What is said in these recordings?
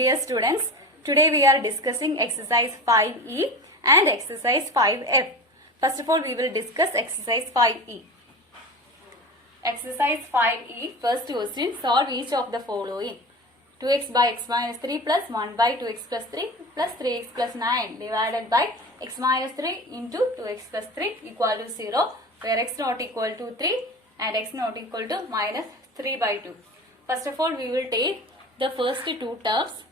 Dear students, today we are discussing exercise 5E and exercise 5F. First of all, we will discuss exercise 5E. Exercise 5E, first question, solve each of the following. 2x by x minus 3 plus 1 by 2x plus 3 plus 3x plus 9 divided by x minus 3 into 2x plus 3 equal to 0, where x not equal to 3 and x not equal to minus 3 by 2. First of all, we will take the first two terms,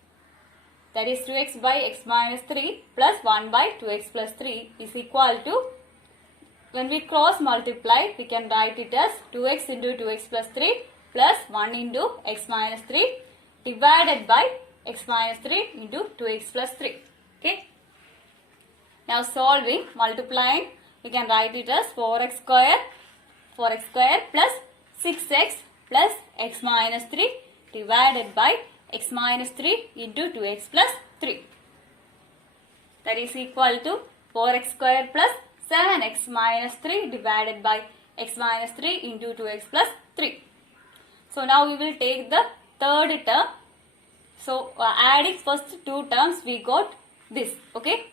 that is 2x by x minus 3 plus 1 by 2x plus 3 is equal to, when we cross multiply, we can write it as 2x into 2x plus 3 plus 1 into x minus 3 divided by x minus 3 into 2x plus 3. Okay. Now solving, multiplying, we can write it as 4x square plus 6x plus x minus 3 divided by x minus 3 into 2x plus 3. That is equal to 4x square plus 7x minus 3 divided by x minus 3 into 2x plus 3. So now we will take the third term. So adding first two terms, we got this. Okay.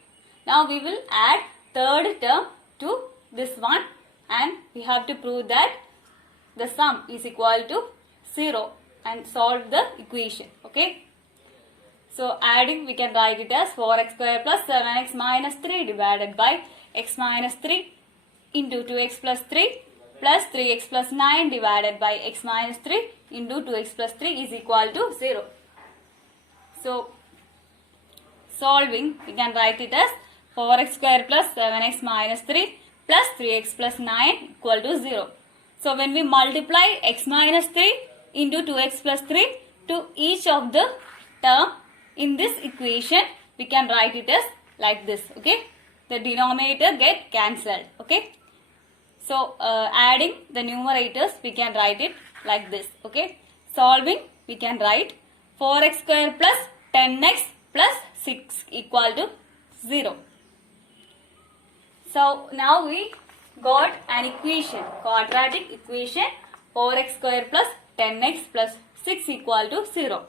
Now we will add third term to this one, and we have to prove that the sum is equal to 0 and solve the equation. Okay. So adding, we can write it as 4x square plus 7x minus 3 divided by x minus 3 into 2x plus 3 plus 3x plus 9 divided by x minus 3 into 2x plus 3 is equal to 0. So solving, we can write it as 4x square plus 7x minus 3 plus 3x plus 9 equal to 0. So when we multiply x minus 3 into 2x plus 3 to each of the term in this equation, we can write it as like this. Okay. The denominator get cancelled. Okay. So adding the numerators, we can write it like this. Okay. Solving, we can write 4x square plus 10x plus 6 equal to 0. So now we got an equation, quadratic equation, 4x square plus 10x plus 6 equal to 0.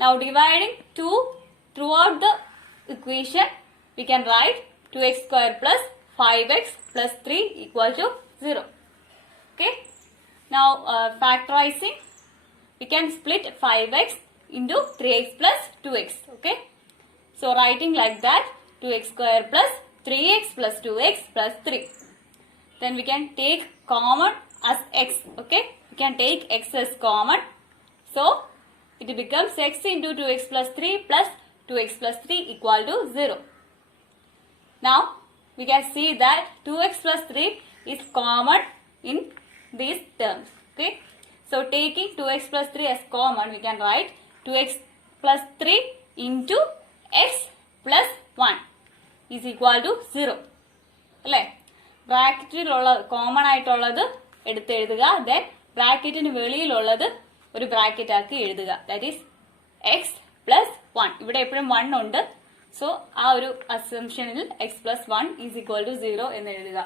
Now dividing 2 throughout the equation, we can write 2x square plus 5x plus 3 equal to 0. Okay. Now factorizing, we can split 5x into 3x plus 2x. Okay. So writing like that, 2x square plus 3x plus 2x plus 3. Then we can take common as x. Okay. We can take x as common. So it becomes x into 2x plus 3 plus 2x plus 3 equal to 0. Now we can see that 2x plus 3 is common in these terms. Okay. So taking 2x plus 3 as common, we can write 2x plus 3 into x plus 1 is equal to 0. ബ്രാക്കറ്റിലുള്ള common ആയിട്ടുള്ളത് എടുത്ത് എഴുതുക. Then ബ്രാക്കറ്റിന് വെളിയിലുള്ളത് ഒരു bracket ആക്കി എഴുതുക. That is x plus 1. ഇവിടെ എപ്പോഴും 1 ഉണ്ട്. So ആ ഒരു അസംഷനിൽ x plus 1 is equal to 0 എന്ന് എഴുതുക.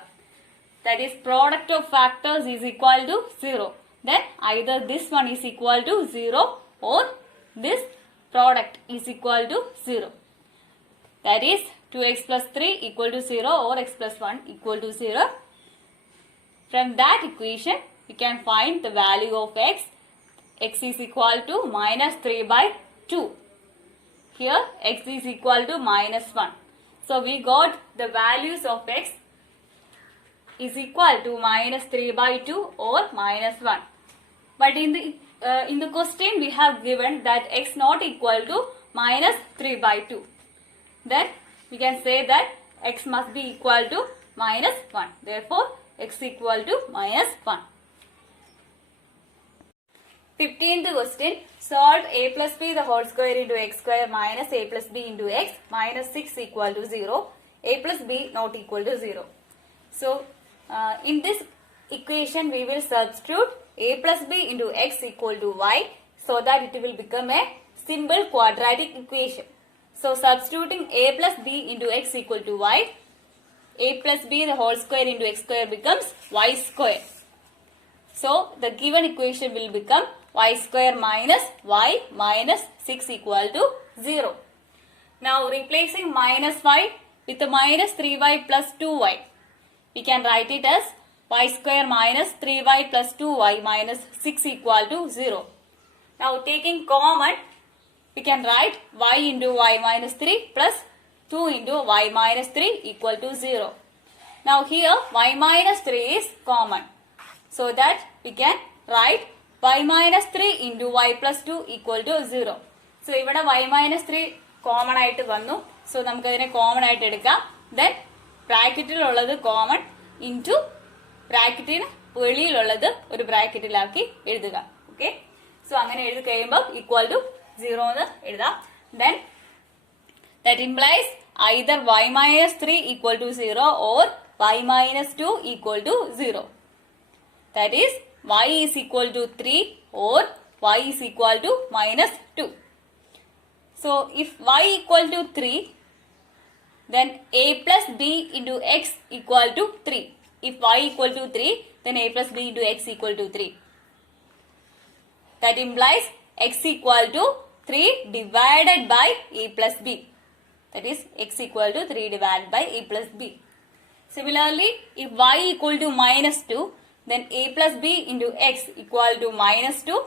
That is product of factors is equal to 0. Then either this one is equal to 0 or this product is equal to 0. That is 2x plus 3 equal to 0 or x plus 1 equal to 0. From that equation, we can find the value of x. X is equal to minus 3 by 2. Here x is equal to minus 1. So we got the values of x is equal to minus 3 by 2 or minus 1. But in the question we have given that x not equal to minus 3 by 2. Then we can say that x must be equal to minus 1. Therefore x equal to minus 1. 15th question. Solve a plus b the whole square into x square minus a plus b into x minus 6 equal to 0. A plus b not equal to 0. So in this equation we will substitute a plus b into x equal to y so that it will become a simple quadratic equation. So substituting a plus b into x equal to y, a plus b the whole square into x square becomes y square. So the given equation will become y square minus y minus 6 equal to 0. Now replacing minus y with minus 3y plus 2y. We can write it as y square minus 3y plus 2y minus 6 equal to 0. Now taking common, we can write y into y minus 3 plus 2 into y minus 3 equal to 0. Now here y minus 3 is common. So that we can write y minus 3 into y plus 2 equal to 0. So ഇവിടെ y minus 3 common ആയിട്ട് വന്നു. So നമുക്കതിനെ common ആയിട്ട് എടുക്കാം. Then ബ്രാക്കറ്റിലുള്ളത് common into ബ്രാക്കറ്റിന് വെളിയിലുള്ളത് ഒരു ബ്രാക്കറ്റിലാക്കി എഴുതുക. Okay. So അങ്ങനെ എഴുതി കഴിയുമ്പോൾ equal to 0 എന്ന് എഴുതാം. Then that implies either y minus 3 equal to 0 or y minus 2 equal to 0. That is y is equal to 3 or y is equal to minus 2. So if y equal to 3, then a plus b into x equal to 3. If y equal to 3, then a plus b into x equal to 3. That implies x equal to 3 divided by a plus b. That is x equal to 3 divided by a plus b. Similarly, if y equal to minus 2, then a plus b into x equal to minus 2.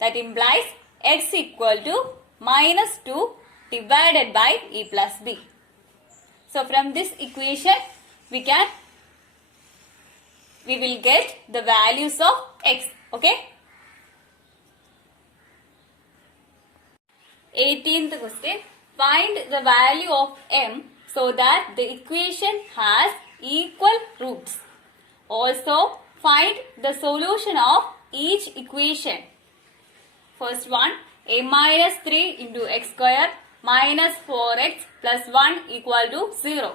That implies x equal to minus 2 divided by a plus b. So from this equation, we will get the values of x. Okay. 18th question. Find the value of m so that the equation has equal roots. Also, find the solution of each equation. First one, a minus 3 into x square minus 4x plus 1 equal to 0.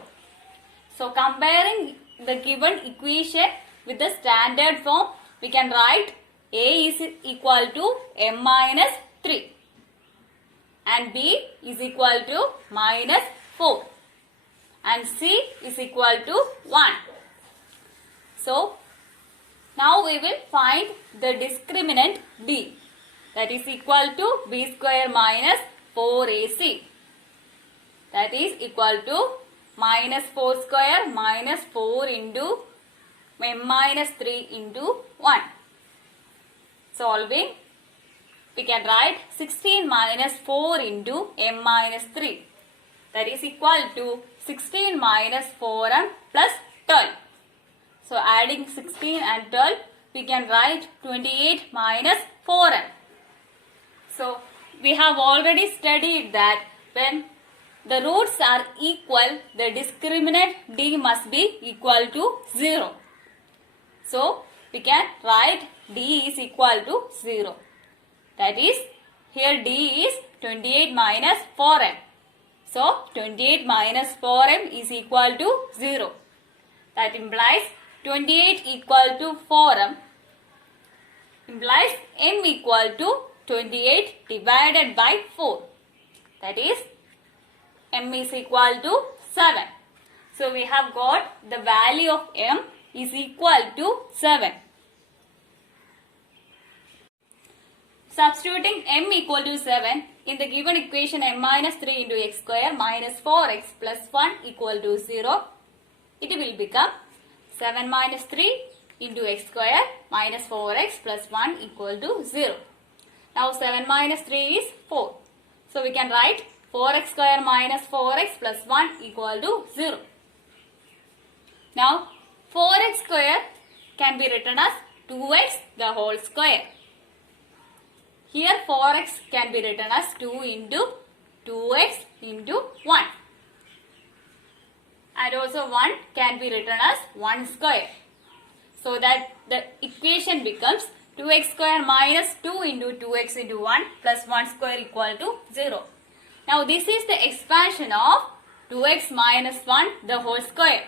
So, comparing the given equation with the standard form, we can write a is equal to m minus 3 and b is equal to minus 4 and c is equal to 1. So, now we will find the discriminant b, that is equal to b square minus 4ac. That is equal to minus 4 square minus 4 into m minus 3 into 1. Solving, we can write 16 minus 4 into m minus 3. That is equal to 16 minus 4m plus 12. So adding 16 and 12, we can write 28 minus 4m. So we have already studied that when the roots are equal, the discriminant d must be equal to 0. So we can write d is equal to 0. That is, here d is 28 minus 4m. So 28 minus 4m is equal to 0. That implies 28 equal to 4m implies m equal to 28 divided by 4. That is, m is equal to 7. So we have got the value of m is equal to 7. Substituting m equal to 7 in the given equation m minus 3 into x square minus 4x plus 1 equal to 0, it will become 7 minus 3 into x square minus 4x plus 1 equal to 0. Now 7 minus 3 is 4. So we can write 4x square minus 4x plus 1 equal to 0. Now 4x square can be written as 2x the whole square. Here 4x can be written as 2 into 2x into 1. And also 1 can be written as 1 square. So that the equation becomes 2x square minus 2 into 2x into 1 plus 1 square equal to 0. Now this is the expansion of 2x minus 1 the whole square.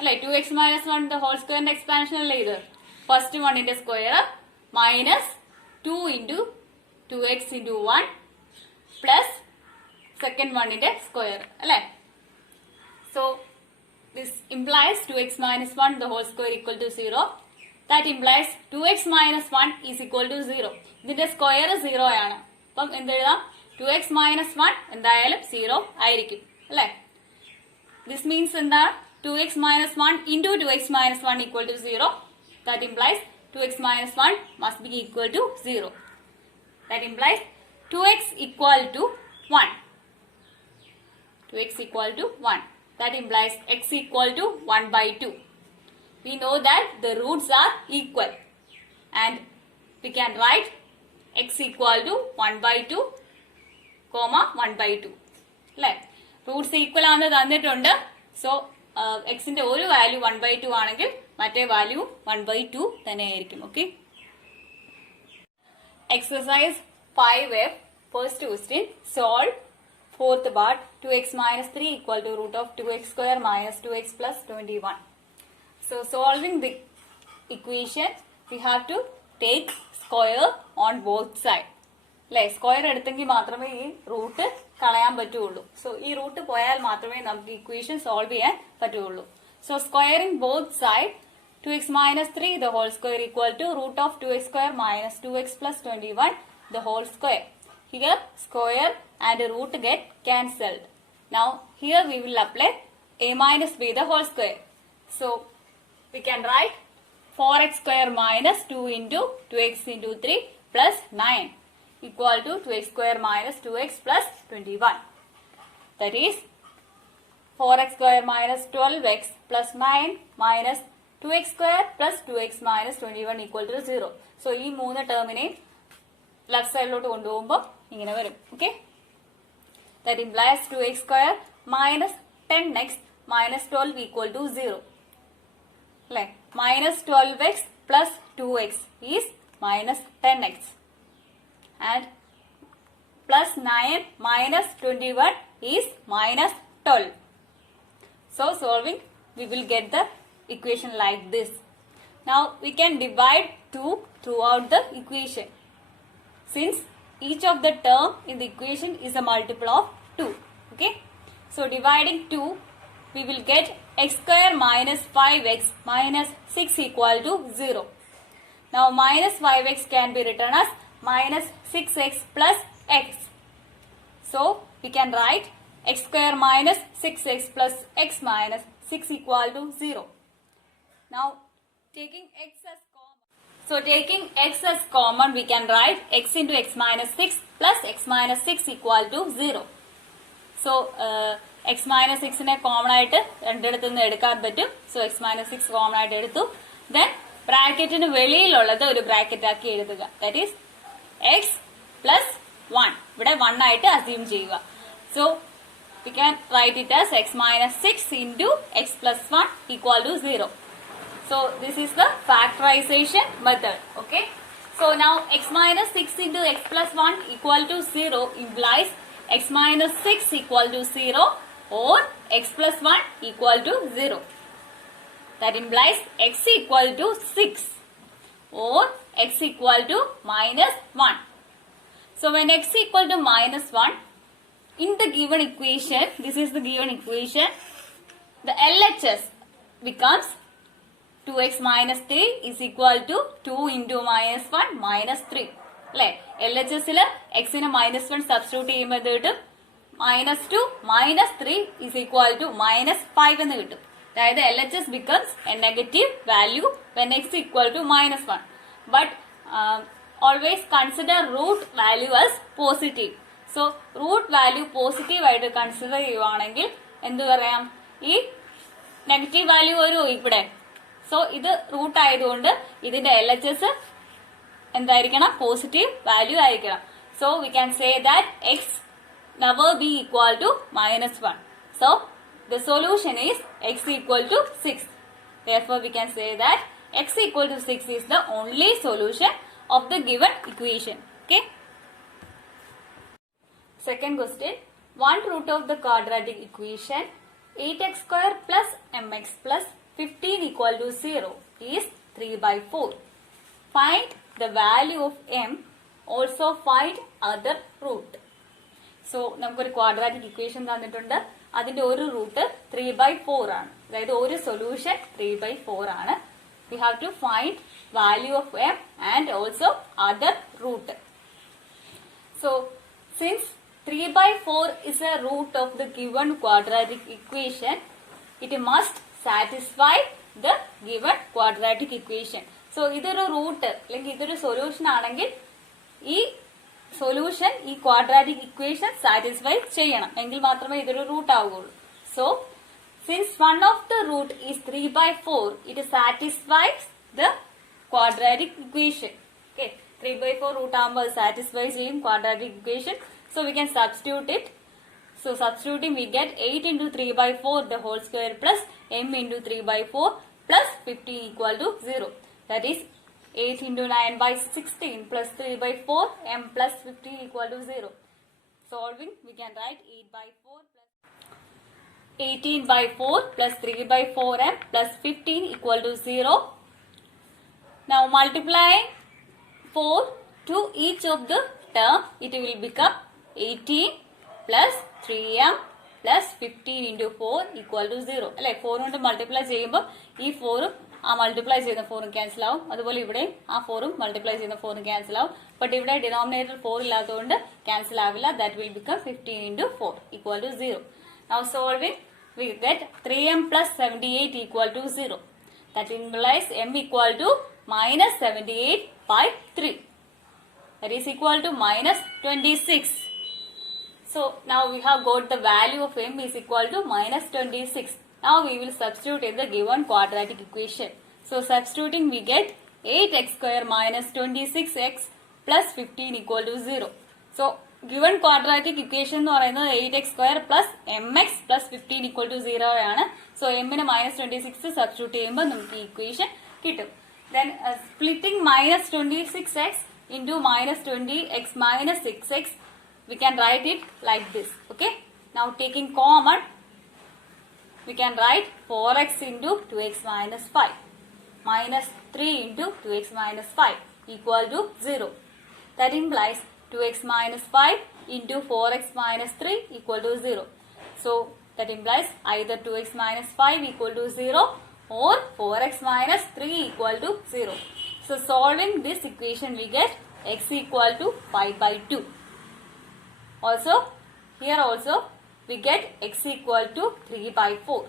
2x minus 1 the whole square expansion is first one into square minus 2 into 2x into 1 plus second one into square. So this implies 2x minus 1 the whole square equal to 0. That implies 2x minus 1 is equal to 0. ഇതിന്റെ square 0 ആണ്. അപ്പം എന്ത് എഴുതാം? 2x minus 1 എന്തായാലും 0 ആയിരിക്കും അല്ലേ? This means എന്താ? 2x minus 1 into 2x minus 1 equal to 0. That implies 2x minus 1 must be equal to 0. That implies 2x equal to 1. 2x equal to 1. That implies x equal to 1 by 2. We know that the roots are equal. And we can write x equal to 1 by 2, comma 1 by 2. Roots equal ആണ് തന്നിട്ടുണ്ട്. So, x-ന്റെ ഒരു value 1 by 2 ആണെങ്കിൽ മറ്റേ value 1 by 2 തന്നെ ആയിരിക്കും. Okay. Exercise 5F. First question. Solve fourth part. 2x minus 3 equal to root of 2x square minus 2x plus 21. So, solving the equation, we have to take square on both sides. Square എടുത്തെങ്കിൽ മാത്രമേ ഈ root കളയാൻ പറ്റുള്ളൂ. So ഈ root പോയാൽ മാത്രമേ നമുക്ക് equation solve ചെയ്യാൻ പറ്റുള്ളൂ. So squaring both side 2x minus 3 the whole square equal to root of 2x square minus 2x plus 21 the whole square. Here square and root get cancelled. Now here we will apply a minus b the whole square. So we can write 4x square minus 2 into 2x into 3 plus 9 equal to 2x square minus 2x plus 21. That is 4x square minus 12x plus 9 minus 2x square plus 2x minus 21 equal to 0. So, ഈ മൂന്ന് ടേമിനെ left സൈഡിലോട്ട് കൊണ്ടുപോകുമ്പോൾ ഇങ്ങനെ വരും. Okay. That implies 2x square minus 10x minus 12 equal to 0. Minus 12x plus 2x is minus 10x. And plus 9 minus 21 is minus 12. So solving we will get the equation like this. Now we can divide 2 throughout the equation. Since each of the term in the equation is a multiple of 2. Okay. So dividing 2 we will get x square minus 5x minus 6 equal to 0. Now minus 5x can be written as minus 6x plus x. So, we can write x square minus 6x plus x minus 6 equal to 0. Now, taking x as common. So, taking x as common, we can write x into x minus 6 plus x minus 6 equal to 0. So, x minus 6 നെ common ആയിട്ട് രണ്ടിടത്തു നിന്ന് എടുക്കാൻ പറ്റും. So, x minus 6 common ആയിട്ട് എടുത്തു. Then, ബ്രാക്കറ്റിന് വെളിയിലുള്ളത് ഒരു bracket ആക്കി എഴുതുക. That is x plus 1. ഇവിടെ 1 ആയിട്ട് assume ചെയ്യുക. So, we can write it as x minus 6 into x plus 1 equal to 0. So, this is the factorization method. Okay. So, now x minus 6 into x plus 1 equal to 0 implies x minus 6 equal to 0 or x plus 1 equal to 0. That implies x equal to 6 or x equal to minus 1. So when x equal to minus 1, in the given equation, this is the given equation, the LHS becomes 2x minus 3 is equal to 2 into minus 1 minus 3. LHS il x in minus 1 substitute ചെയ്യുമ്പോൾ കിട്ടും minus 2 minus 3 is equal to minus 5 എന്ന് കിട്ടും. അതായത് LHS becomes a negative value when x equal to minus 1. But always consider root value as positive. So, root value positive ആയിട്ട് consider ചെയ്യുവാണെങ്കിൽ എന്ത് പറയാം, ഈ നെഗറ്റീവ് വാല്യൂ വരും ഇവിടെ. സോ ഇത് റൂട്ട് ആയതുകൊണ്ട് ഇതിന്റെ LHS എന്തായിരിക്കണം, പോസിറ്റീവ് വാല്യൂ ആയിരിക്കണം. So we can say that X never be equal to minus 1. So, the solution is x equal to 6. Therefore, we can say that x equal to 6 is the only solution of the given equation. Okay. Second question. One root of the quadratic equation 8x square plus mx plus 15 equal to 0 is 3 by 4. Find the value of m. Also find other root. So, നമുക്കൊരു quadratic equation തന്നിട്ടുണ്ട്. അതിന്റെ ഒരു root 3 by 4 ആണ്. അതായത് ഒരു solution 3 by 4 ആണ്. We have to find value of m and also other root. So since 3 by 4 is a root of the given quadratic equation, it must satisfy the given quadratic equation. So ഇതൊരു root അല്ലെങ്കിൽ ഇതൊരു solution ആണെങ്കിൽ ഈ solution ഈ quadratic equation satisfy ചെയ്യണം എങ്കിൽ മാത്രമേ ഇതൊരു റൂട്ട് ആവുകയുള്ളൂ. So since one of the root is 3 by 4, it satisfies the quadratic equation. Okay, 3 by 4 root ആകുമ്പോൾ സാറ്റിസ്ഫൈ ചെയ്യും quadratic equation. So we can substitute it. So substituting we get 8 into 3 by 4 the whole square plus m into 3 by 4 plus 50 equal to 0. That is 8 into 9 by 16 plus 3 by 4 m plus 50 equal to 0. Solving we can write 8 by 4 plus 18 by 4 plus 3 by 4 m plus 15 equal to 0. Now multiplying 4 to each of the term, it will become 18 plus 3m plus 15 into 4 equal to 0. അല്ലെ 4 കൊണ്ട് multiply ചെയ്യുമ്പോൾ ഈ 4ഉം ആ multiply ചെയ്യുന്ന 4ഉം cancel ആവും. അതുപോലെ ഇവിടെ ആ 4ഉം മൾട്ടിപ്ലൈ ചെയ്യുന്ന 4ഉം ക്യാൻസൽ ആവും. ബട്ട് ഇവിടെ ഡിനോമിനേറ്റർ 4 ഇല്ലാത്തതുകൊണ്ട് ക്യാൻസൽ ആവില്ല. That will become 15 into 4 equal to 0. Now solving we get 3m plus 78 equal to 0. That implies m equal to minus 78 by 3. That is equal to minus 26. So now we have got the value of m is equal to minus 26. Now we will substitute in the given quadratic equation. So substituting we get 8x square minus 26x plus 15 equal to 0. So given quadratic equation എന്ന് പറയുന്നത് 8x square plus mx plus 15 equal to 0 ആണ്. So m ന് minus 26 substitute ചെയ്യുമ്പോൾ നമുക്ക് ഈ equation കിട്ടും. Then splitting minus 26x into minus 20x minus 6x, we can write it like this. Okay, now taking common we can write 4x into 2x minus 5 minus 3 into 2x minus 5 equal to 0. That implies 2x minus 5 into 4x minus 3 equal to 0. So that implies either 2x minus 5 equal to 0 or 4x minus 3 equal to 0. So solving this equation we get x equal to 5 by 2. Also here also we get x equal to 3 by 4.